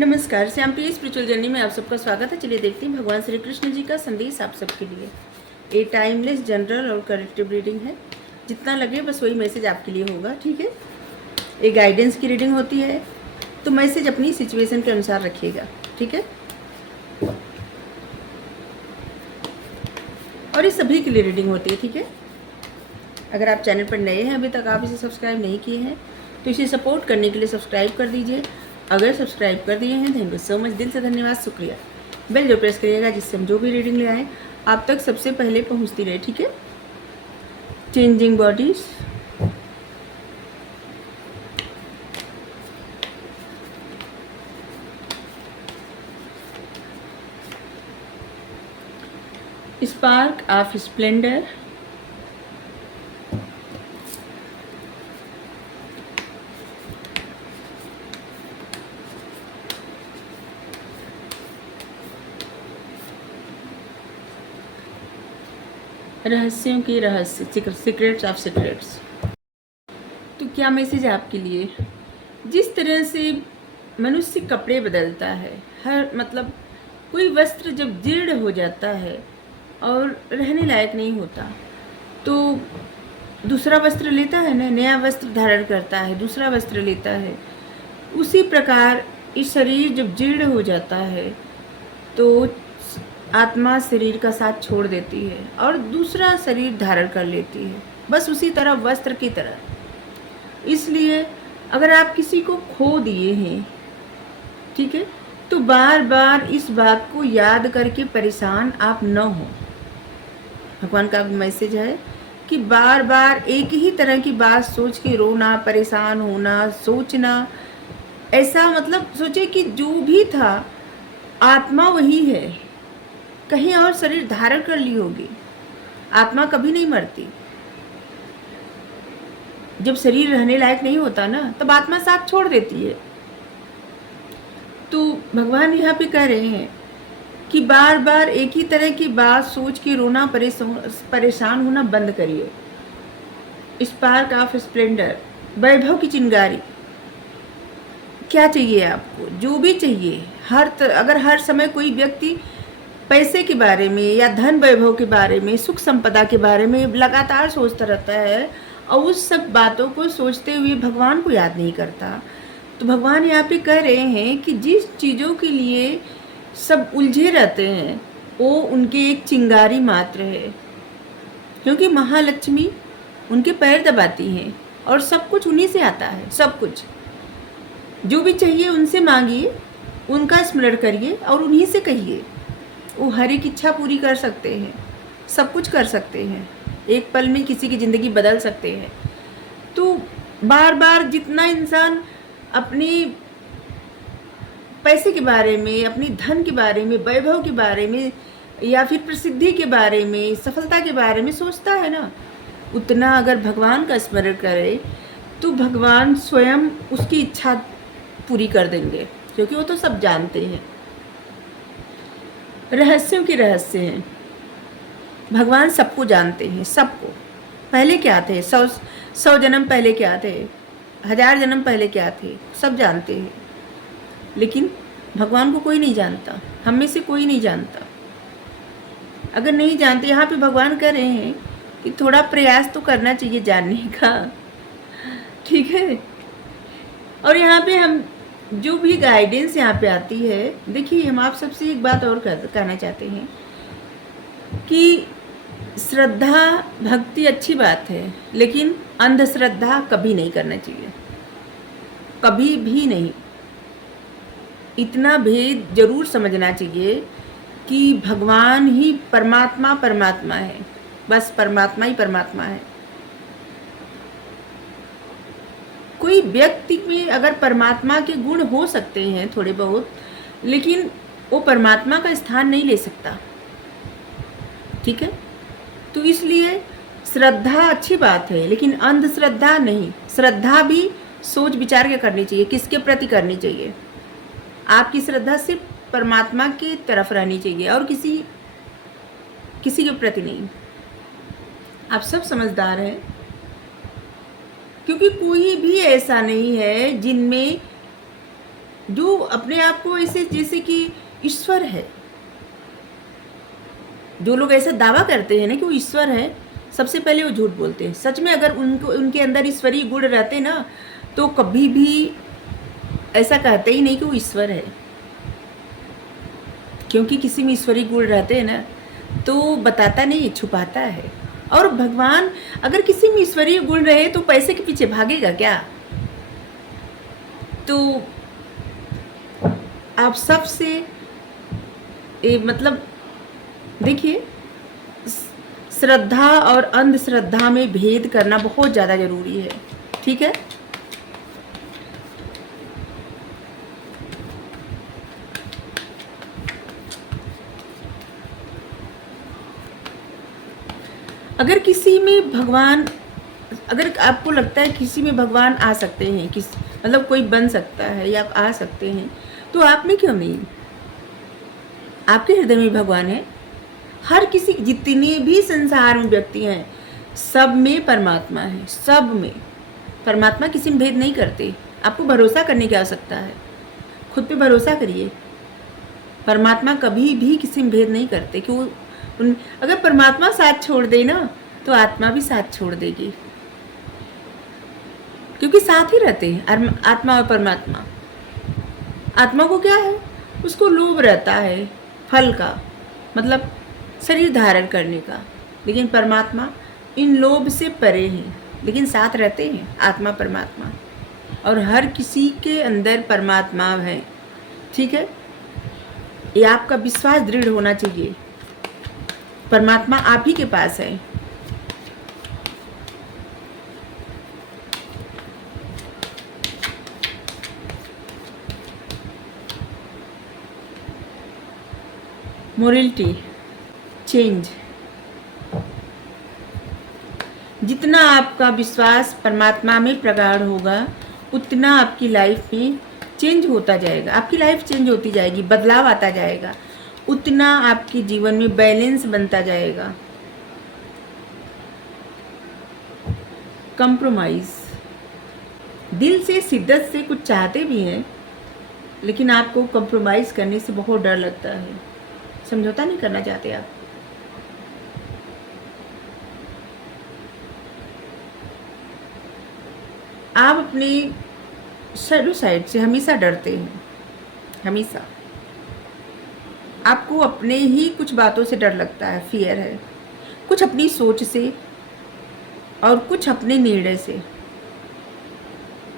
नमस्कार, श्याम प्रिय spiritual journey में आप सबका स्वागत है। चलिए देखते हैं भगवान श्री कृष्ण जी का संदेश आप सबके लिए। ये टाइमलेस, जनरल और करेक्टिव रीडिंग है। जितना लगे बस वही मैसेज आपके लिए होगा, ठीक है। ये गाइडेंस की रीडिंग होती है, तो मैसेज अपनी सिचुएशन के अनुसार रखिएगा, ठीक है। और ये सभी के लिए रीडिंग होती है, ठीक है। अगर आप चैनल पर नए हैं, अभी तक आप इसे सब्सक्राइब नहीं किए हैं, तो इसे सपोर्ट करने के लिए सब्सक्राइब कर दीजिए। अगर सब्सक्राइब कर दिए हैं, थैंक यू सो मच, दिल से धन्यवाद, शुक्रिया। बेल जो प्रेस करिएगा, जिससे हम जो भी रीडिंग ले आए आप तक सबसे पहले पहुंचती रहे, ठीक है। Changing bodies, spark of splendour, रहस्यों की रहस्य, सीक्रेट्स ऑफ सीक्रेट्स। तो क्या मैसेज आपके लिए? जिस तरह से मनुष्य कपड़े बदलता है, हर मतलब कोई वस्त्र जब जीर्ण हो जाता है और रहने लायक नहीं होता, तो दूसरा वस्त्र लेता है ना, नया वस्त्र धारण करता है, दूसरा वस्त्र लेता है। उसी प्रकार इस शरीर जब जीर्ण हो जाता है तो आत्मा शरीर का साथ छोड़ देती है और दूसरा शरीर धारण कर लेती है, बस उसी तरह वस्त्र की तरह। इसलिए अगर आप किसी को खो दिए हैं, ठीक है, तो बार बार इस बात को याद करके परेशान आप न हो। भगवान का मैसेज है कि बार बार एक ही तरह की बात सोच के रोना, परेशान होना, सोचना, ऐसा मतलब सोचे कि जो भी था आत्मा वही है, कहीं और शरीर धारण कर ली होगी। आत्मा कभी नहीं मरती। जब शरीर रहने लायक नहीं होता ना, तब आत्मा साथ छोड़ देती है। तो भगवान यहाँ पे कह रहे हैं कि बार बार एक ही तरह की बात सोच के रोना, परेशान होना बंद करिए। स्पार्क ऑफ स्प्लेंडर, वैभव की चिंगारी। क्या चाहिए आपको? जो भी चाहिए, अगर हर समय कोई व्यक्ति पैसे के बारे में या धन वैभव के बारे में, सुख संपदा के बारे में लगातार सोचता रहता है और उस सब बातों को सोचते हुए भगवान को याद नहीं करता, तो भगवान यहाँ पे कह रहे हैं कि जिस चीज़ों के लिए सब उलझे रहते हैं वो उनके एक चिंगारी मात्र है, क्योंकि महालक्ष्मी उनके पैर दबाती हैं और सब कुछ उन्हीं से आता है। सब कुछ जो भी चाहिए उनसे मांगिए, उनका स्मरण करिए और उन्हीं से कहिए। वो हर एक इच्छा पूरी कर सकते हैं, सब कुछ कर सकते हैं, एक पल में किसी की ज़िंदगी बदल सकते हैं। तो बार बार जितना इंसान अपनी पैसे के बारे में, अपनी धन के बारे में, वैभव के बारे में या फिर प्रसिद्धि के बारे में, सफलता के बारे में सोचता है ना, उतना अगर भगवान का स्मरण करे तो भगवान स्वयं उसकी इच्छा पूरी कर देंगे, क्योंकि वो तो सब जानते हैं। रहस्यों के रहस्य हैं। भगवान सबको जानते हैं, सबको। पहले क्या थे, 100 जन्म पहले क्या थे, 1000 जन्म पहले क्या थे, सब जानते हैं। लेकिन भगवान को कोई नहीं जानता, हम में से कोई नहीं जानता। अगर नहीं जानते, यहाँ पे भगवान कह रहे हैं कि थोड़ा प्रयास तो करना चाहिए जानने का, ठीक है। और यहाँ पे हम जो भी गाइडेंस यहाँ पे आती है, देखिए हम आप सबसे एक बात और कहना चाहते हैं कि श्रद्धा भक्ति अच्छी बात है, लेकिन अंधश्रद्धा कभी नहीं करना चाहिए, कभी भी नहीं। इतना भेद जरूर समझना चाहिए कि भगवान ही परमात्मा परमात्मा है, बस परमात्मा ही परमात्मा है। कोई व्यक्ति में अगर परमात्मा के गुण हो सकते हैं थोड़े बहुत, लेकिन वो परमात्मा का स्थान नहीं ले सकता, ठीक है। तो इसलिए श्रद्धा अच्छी बात है, लेकिन अंधश्रद्धा नहीं। श्रद्धा भी सोच विचार के करनी चाहिए, किसके प्रति करनी चाहिए। आपकी श्रद्धा सिर्फ परमात्मा की तरफ रहनी चाहिए और किसी के प्रति नहीं। आप सब समझदार हैं, क्योंकि कोई भी ऐसा नहीं है जिनमें जो अपने आप को ऐसे जैसे कि ईश्वर है, जो लोग ऐसा दावा करते हैं ना कि वो ईश्वर है, सबसे पहले वो झूठ बोलते हैं। सच में अगर उनको उनके अंदर ईश्वरीय गुण रहते ना तो कभी भी ऐसा कहते ही नहीं कि वो ईश्वर है, क्योंकि किसी में ईश्वरीय गुण रहते हैं ना तो बताता नहीं, छुपाता है। और भगवान अगर किसी में ईश्वरीय गुण रहे तो पैसे के पीछे भागेगा क्या? तो आप सबसे मतलब देखिए, श्रद्धा और अंधश्रद्धा में भेद करना बहुत ज़्यादा ज़रूरी है, ठीक है? अगर किसी में भगवान, अगर आपको लगता है किसी में भगवान आ सकते हैं, किस मतलब कोई बन सकता है या आप आ सकते हैं, तो आप में क्यों नहीं? आपके हृदय में भगवान है। हर किसी, जितने भी संसार में व्यक्ति हैं, सब में परमात्मा है, सब में परमात्मा किसी में भेद नहीं करते। आपको भरोसा करने की आवश्यकता है, खुद पे भरोसा करिए। परमात्मा कभी भी किसी में भेद नहीं करते कि वो अगर परमात्मा साथ छोड़ दे ना तो आत्मा भी साथ छोड़ देगी, क्योंकि साथ ही रहते हैं आत्मा और परमात्मा। आत्मा को क्या है, उसको लोभ रहता है फल का, मतलब शरीर धारण करने का, लेकिन परमात्मा इन लोभ से परे हैं, लेकिन साथ रहते हैं आत्मा परमात्मा। और हर किसी के अंदर परमात्मा है, ठीक है? ये आपका विश्वास दृढ़ होना चाहिए, परमात्मा आप ही के पास है। मोरलिटी चेंज, जितना आपका विश्वास परमात्मा में प्रगाढ़ होगा उतना आपकी लाइफ में चेंज होता जाएगा, आपकी लाइफ चेंज होती जाएगी, बदलाव आता जाएगा, उतना आपके जीवन में बैलेंस बनता जाएगा। कंप्रोमाइज, दिल से शिद्दत से कुछ चाहते भी हैं, लेकिन आपको कंप्रोमाइज करने से बहुत डर लगता है, समझौता नहीं करना चाहते आप। आप अपने शैडो साइड से हमेशा डरते हैं, हमेशा आपको अपने ही कुछ बातों से डर लगता है, फियर है, कुछ अपनी सोच से और कुछ अपने निर्णय से।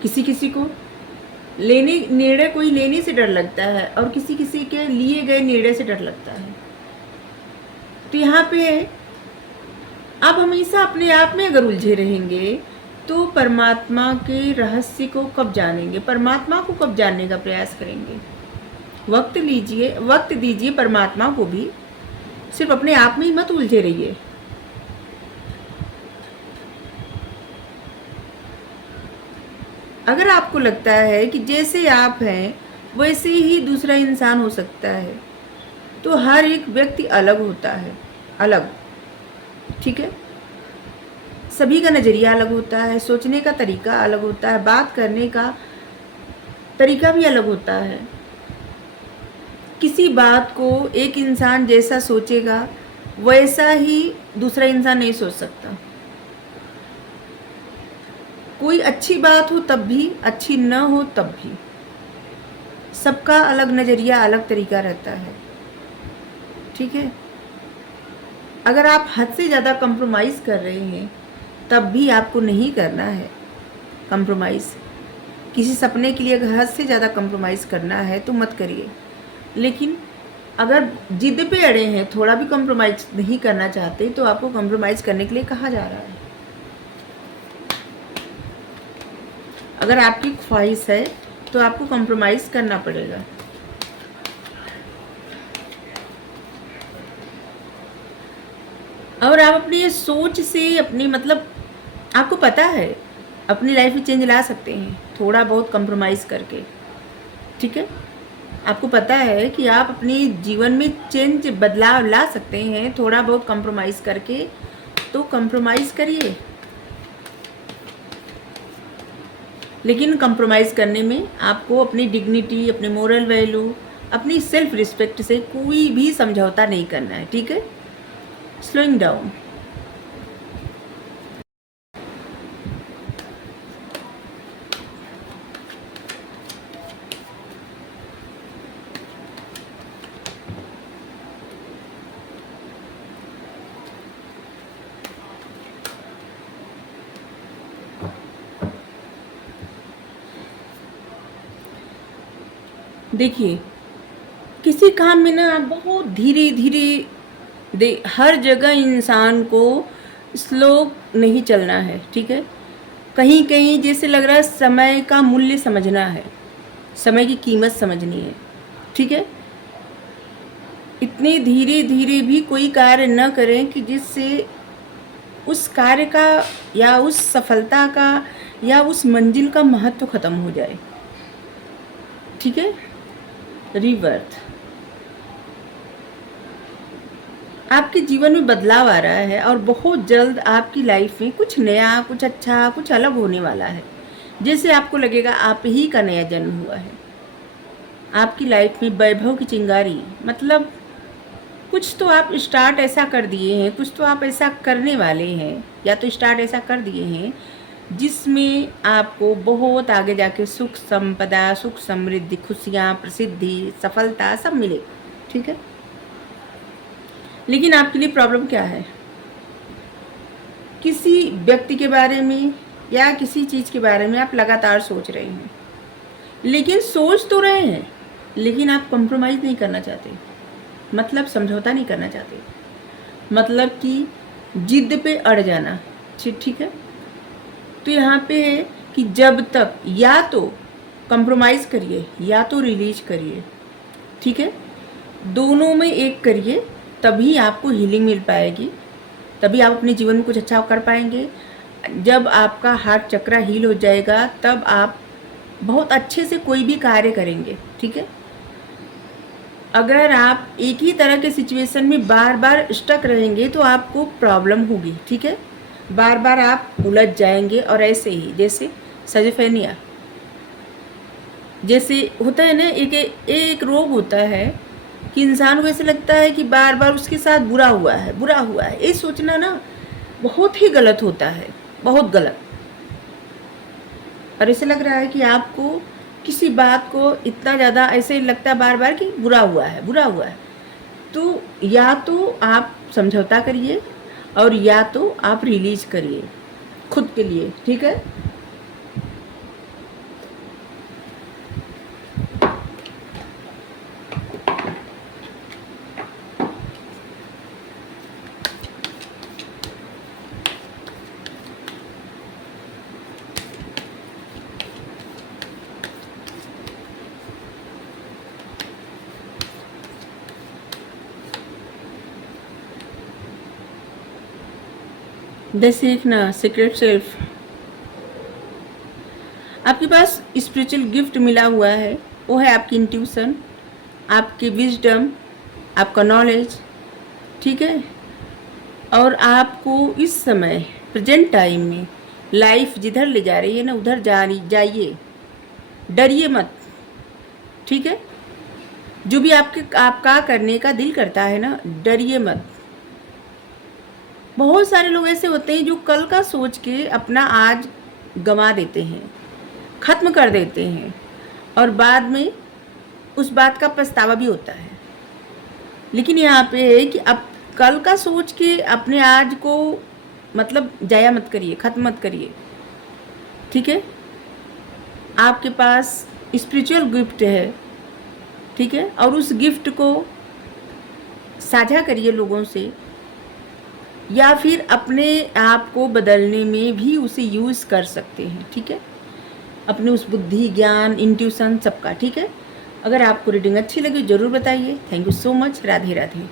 किसी किसी को निर्णय कोई लेने से डर लगता है और किसी किसी के लिए गए निर्णय से डर लगता है। तो यहाँ पे आप हमेशा अपने आप में अगर उलझे रहेंगे तो परमात्मा के रहस्य को कब जानेंगे, परमात्मा को कब जानने का प्रयास करेंगे? वक्त लीजिए, वक्त दीजिए परमात्मा को भी, सिर्फ अपने आप में ही मत उलझे रहिए। अगर आपको लगता है कि जैसे आप हैं वैसे ही दूसरा इंसान हो सकता है, तो हर एक व्यक्ति अलग होता है, अलग, ठीक है? सभी का नज़रिया अलग होता है, सोचने का तरीका अलग होता है, बात करने का तरीका भी अलग होता है। किसी बात को एक इंसान जैसा सोचेगा वैसा ही दूसरा इंसान नहीं सोच सकता। कोई अच्छी बात हो तब भी, अच्छी न हो तब भी, सबका अलग नज़रिया, अलग तरीका रहता है, ठीक है? अगर आप हद से ज़्यादा कंप्रोमाइज़ कर रहे हैं तब भी आपको नहीं करना है कंप्रोमाइज़। किसी सपने के लिए अगर हद से ज़्यादा कंप्रोमाइज़ करना है तो मत करिए, लेकिन अगर जिद पे अड़े हैं, थोड़ा भी कंप्रोमाइज़ नहीं करना चाहते, तो आपको कंप्रोमाइज़ करने के लिए कहा जा रहा है। अगर आपकी ख्वाहिश है तो आपको कंप्रोमाइज़ करना पड़ेगा। और आप अपनी सोच से, अपनी मतलब आपको पता है अपनी लाइफ में चेंज ला सकते हैं थोड़ा बहुत कंप्रोमाइज़ करके, ठीक है? आपको पता है कि आप अपने जीवन में चेंज, बदलाव ला सकते हैं थोड़ा बहुत कंप्रोमाइज़ करके, तो कंप्रोमाइज़ करिए। लेकिन कंप्रोमाइज़ करने में आपको अपनी डिग्निटी, अपने मोरल वैल्यू, अपनी सेल्फ रिस्पेक्ट से कोई भी समझौता नहीं करना है, ठीक है। Slowing down. देखिए, किसी काम में ना आप बहुत धीरे धीरे हर जगह इंसान को स्लो नहीं चलना है, ठीक है। कहीं कहीं जैसे लग रहा है समय का मूल्य समझना है, समय की कीमत समझनी है, ठीक है। इतने धीरे धीरे भी कोई कार्य न करें कि जिससे उस कार्य का या उस सफलता का या उस मंजिल का महत्व खत्म हो जाए, ठीक है। रीबर्थ। आपके जीवन में बदलाव आ रहा है और बहुत जल्द आपकी लाइफ में कुछ नया, कुछ अच्छा, कुछ अलग होने वाला है। जैसे आपको लगेगा आप ही का नया जन्म हुआ है। आपकी लाइफ में वैभव की चिंगारी, मतलब कुछ तो आप स्टार्ट ऐसा कर दिए हैं, कुछ तो आप ऐसा करने वाले हैं, या तो स्टार्ट ऐसा कर दिए हैं जिसमें आपको बहुत आगे जाके सुख संपदा, सुख समृद्धि, खुशियाँ, प्रसिद्धि, सफलता सब मिले, ठीक है। लेकिन आपके लिए प्रॉब्लम क्या है? किसी व्यक्ति के बारे में या किसी चीज़ के बारे में आप लगातार सोच रहे हैं, लेकिन सोच तो रहे हैं, लेकिन आप कॉम्प्रोमाइज़ नहीं करना चाहते, मतलब समझौता नहीं करना चाहते, मतलब कि जिद पे अड़ जाना, ठीक है। तो यहाँ पे है कि जब तक या तो कॉम्प्रोमाइज़ करिए या तो रिलीज करिए, ठीक है। दोनों में एक करिए, तभी आपको हीलिंग मिल पाएगी, तभी आप अपने जीवन में कुछ अच्छा कर पाएंगे। जब आपका हार्ट चक्र हील हो जाएगा तब आप बहुत अच्छे से कोई भी कार्य करेंगे, ठीक है। अगर आप एक ही तरह के सिचुएशन में बार बार स्टक रहेंगे तो आपको प्रॉब्लम होगी, ठीक है। बार बार आप उलझ जाएंगे। और ऐसे ही जैसे सजिफेनिया जैसे होता है ना, एक रोग होता है कि इंसान को ऐसे लगता है कि बार बार उसके साथ बुरा हुआ है, बुरा हुआ है। ये सोचना ना बहुत ही गलत होता है, बहुत गलत। और ऐसे लग रहा है कि आपको किसी बात को इतना ज़्यादा ऐसे लगता है बार बार कि बुरा हुआ है, बुरा हुआ है। तो या तो आप समझौता करिए और या तो आप रिलीज करिए खुद के लिए, ठीक है। सीखना सीक्रेट सेल्फ। आपके पास स्पिरिचुअल गिफ्ट मिला हुआ है, वो है आपकी इंट्यूशन, आपकी विजडम, आपका नॉलेज, ठीक है। और आपको इस समय प्रेजेंट टाइम में लाइफ जिधर ले जा रही है ना उधर जाइए, डरिए मत, ठीक है। जो भी आपका करने का दिल करता है ना, डरिए मत। बहुत सारे लोग ऐसे होते हैं जो कल का सोच के अपना आज गंवा देते हैं, ख़त्म कर देते हैं, और बाद में उस बात का पछतावा भी होता है। लेकिन यहाँ पे है कि अब कल का सोच के अपने आज को मतलब जाया मत करिए, ख़त्म मत करिए, ठीक है। आपके पास स्पिरिचुअल गिफ्ट है, ठीक है, और उस गिफ्ट को साझा करिए लोगों से, या फिर अपने आप को बदलने में भी उसे यूज़ कर सकते हैं, ठीक है। अपने उस बुद्धि, ज्ञान, इंट्यूशन सबका, ठीक है। अगर आपको रीडिंग अच्छी लगी ज़रूर बताइए। Thank you so much. Radhe Radhe.